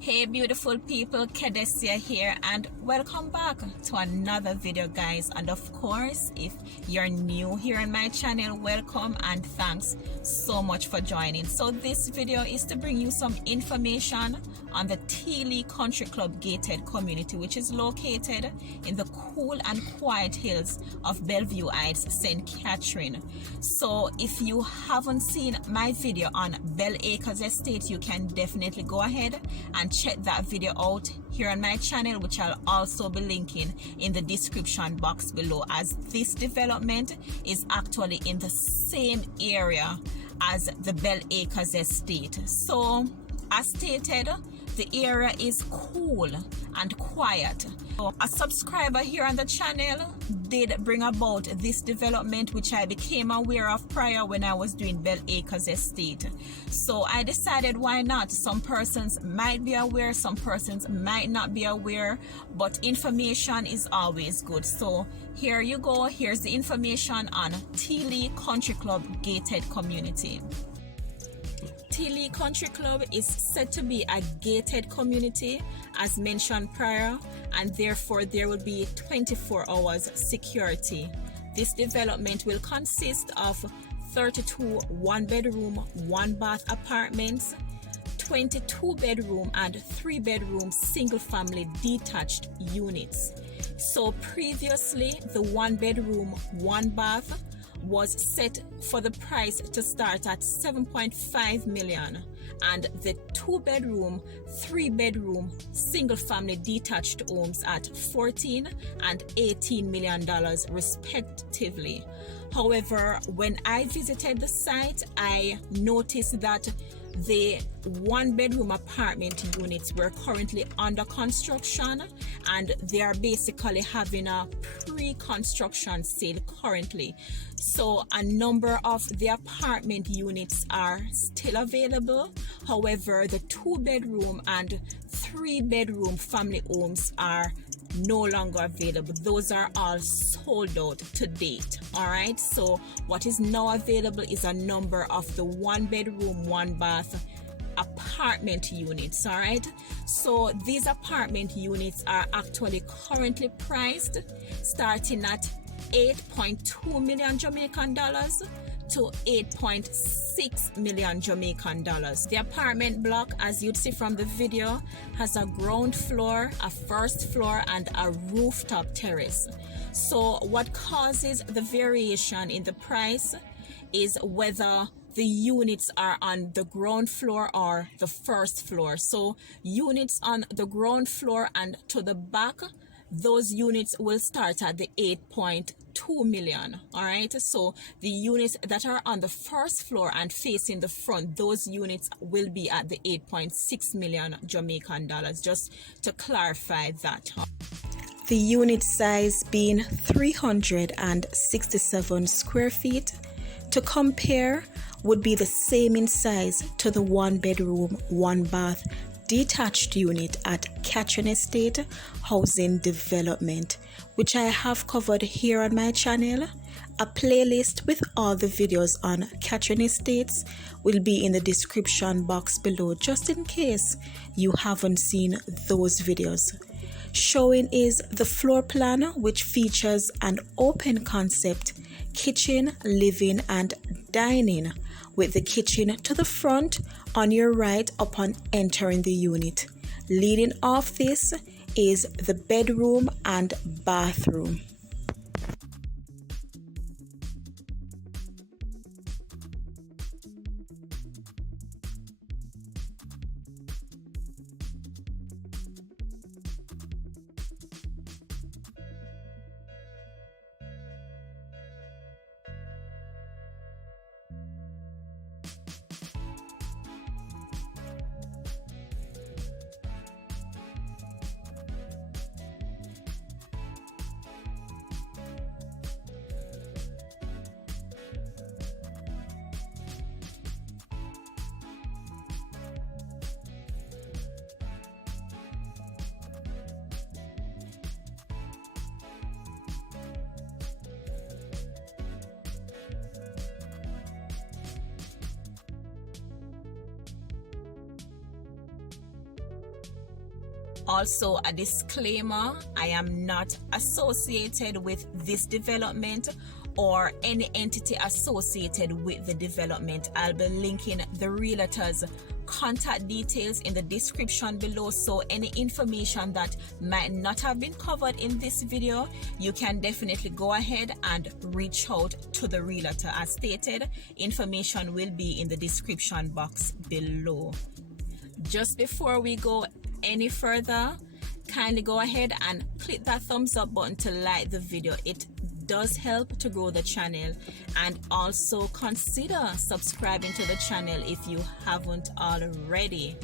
Hey beautiful people, Kedescia here, and welcome back to another video, guys. And of course, if you're new here on my channel, welcome and thanks so much for joining. So this video is to bring you some information on the Tealy Country Club gated community, which is located in the cool and quiet hills of Bellevue Heights, St. Catherine. So if you haven't seen my video on Bell Acres Estate, you can definitely go ahead and check that video out here on my channel, which I'll also be linking in the description box below, as this development is actually in the same area as the Bell Acres Estate. So as stated, the area is cool and quiet. A subscriber here on the channel did bring about this development, which I became aware of prior when I was doing Bell Acres Estate. So I decided, why not? Some persons might be aware, some persons might not be aware, but information is always good. So here you go. Here's the information on Tealy Country Club gated community. Tealy Country Club is said to be a gated community, as mentioned prior, and therefore there will be 24 hours security. This development will consist of 32 one-bedroom, one-bath apartments, 22 bedroom and 3 bedroom single-family detached units. So previously, the one-bedroom, one-bath was set for the price to start at 7.5 million, and the 2-bedroom, 3-bedroom single-family detached homes at 14 and 18 million dollars respectively. However, when I visited the site, I noticed that the 1-bedroom apartment units were currently under construction, and they are basically having a pre-construction sale currently. So a number of the apartment units are still available. However, the 2-bedroom and 3-bedroom family homes are no longer available. Those are all sold out to date. All right, so what is now available is a number of the 1-bedroom, 1-bath apartment units. All right, so these apartment units are actually currently priced starting at 8.2 million Jamaican dollars to 8.6 million Jamaican dollars. The apartment block, as you'd see from the video, has a ground floor, a first floor, and a rooftop terrace. So what causes the variation in the price is whether the units are on the ground floor or the first floor. So units on the ground floor and to the back, those units will start at the 8.2 million. All right, so the units that are on the first floor and facing the front, those units will be at the 8.6 million Jamaican dollars, just to clarify that. The unit size being 367 square feet. To compare, would be the same in size to the 1-bedroom, 1-bath detached unit at Catherine Estate Housing Development, which I have covered here on my channel. A playlist with all the videos on Catherine Estates will be in the description box below, just in case you haven't seen those videos. Showing is the floor plan, which features an open concept kitchen, living and dining, with the kitchen to the front on your right upon entering the unit. Leading off this is the bedroom and bathroom. Also, a disclaimer, I am not associated with this development or any entity associated with the development. I'll be linking the realtor's contact details in the description below, so any information that might not have been covered in this video, you can definitely go ahead and reach out to the realtor. As stated, information will be in the description box below. Just before we go any further, kindly go ahead and click that thumbs up button to like the video. It does help to grow the channel, and also consider subscribing to the channel if you haven't already,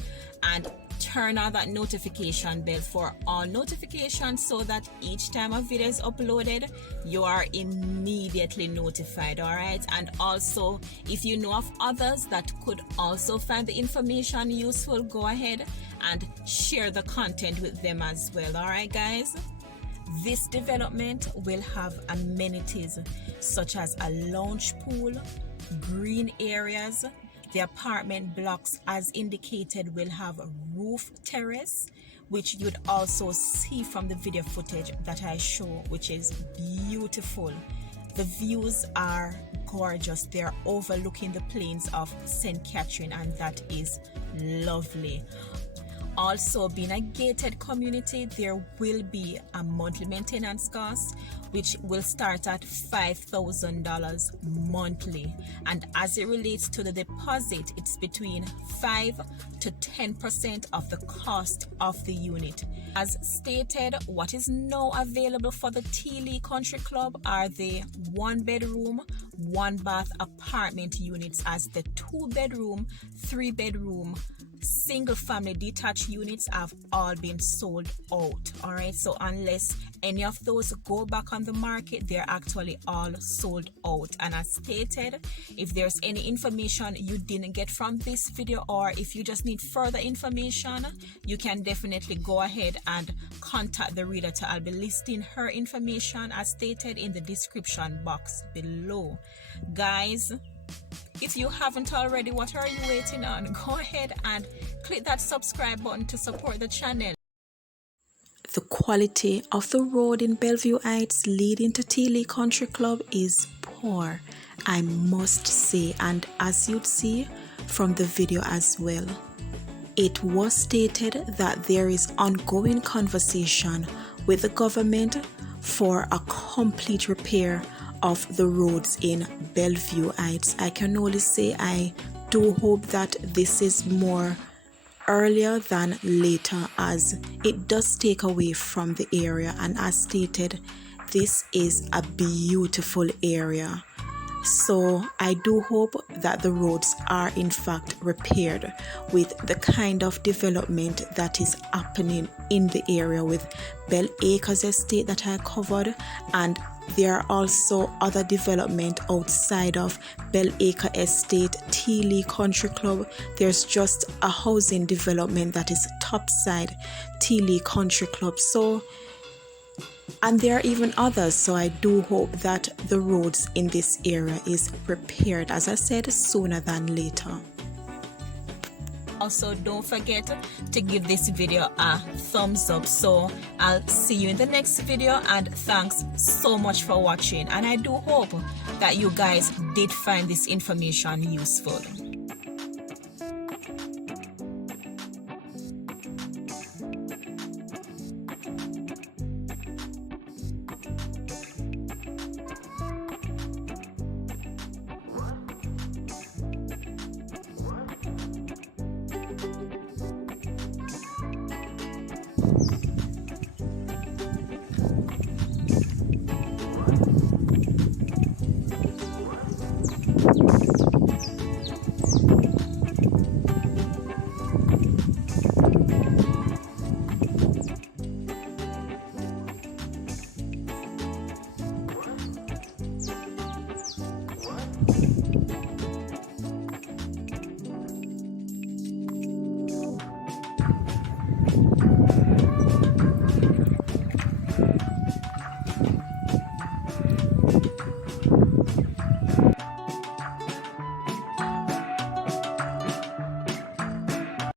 and turn on that notification bell for all notifications so that each time a video is uploaded you are immediately notified. All right, and also if you know of others that could also find the information useful, go ahead and share the content with them as well. All right guys, this development will have amenities such as a lounge pool, green areas. The apartment blocks, as indicated, will have a roof terrace, which you'd also see from the video footage that I show, which is beautiful. The views are gorgeous. They're overlooking the plains of St. Catherine, and that is lovely. Also, being a gated community, there will be a monthly maintenance cost, which will start at $5,000 monthly. And as it relates to the deposit, it's between 5 to 10% of the cost of the unit. As stated, what is now available for the Lee Country Club are the 1-bedroom, 1-bath apartment units, as the 2-bedroom, 3-bedroom, single family detached units have all been sold out. All right, so unless any of those go back on the market, they're actually all sold out. And as stated, if there's any information you didn't get from this video, or if you just need further information, you can definitely go ahead and contact the realtor. I'll be listing her information as stated in the description box below. Guys, if you haven't already, what are you waiting on? Go ahead and click that subscribe button to support the channel. The quality of the road in Bellevue Heights leading to Lee Country Club is poor, I must say, and as you'd see from the video as well. It was stated that there is ongoing conversation with the government for a complete repair of the roads in Bellevue Heights. I can only say I do hope that this is more earlier than later, as it does take away from the area, and as stated, this is a beautiful area. So I do hope that the roads are in fact repaired with the kind of development that is happening in the area with Bell Acres Estate that I covered, and there are also other development outside of Bell Acre Estate, Lee Country Club. There's just a housing development that is topside Lee Country Club. So, and there are even others, so I do hope that the roads in this area is repaired, as I said, sooner than later. Also, don't forget to give this video a thumbs up. So I'll see you in the next video, and thanks so much for watching, and I do hope that you guys did find this information useful.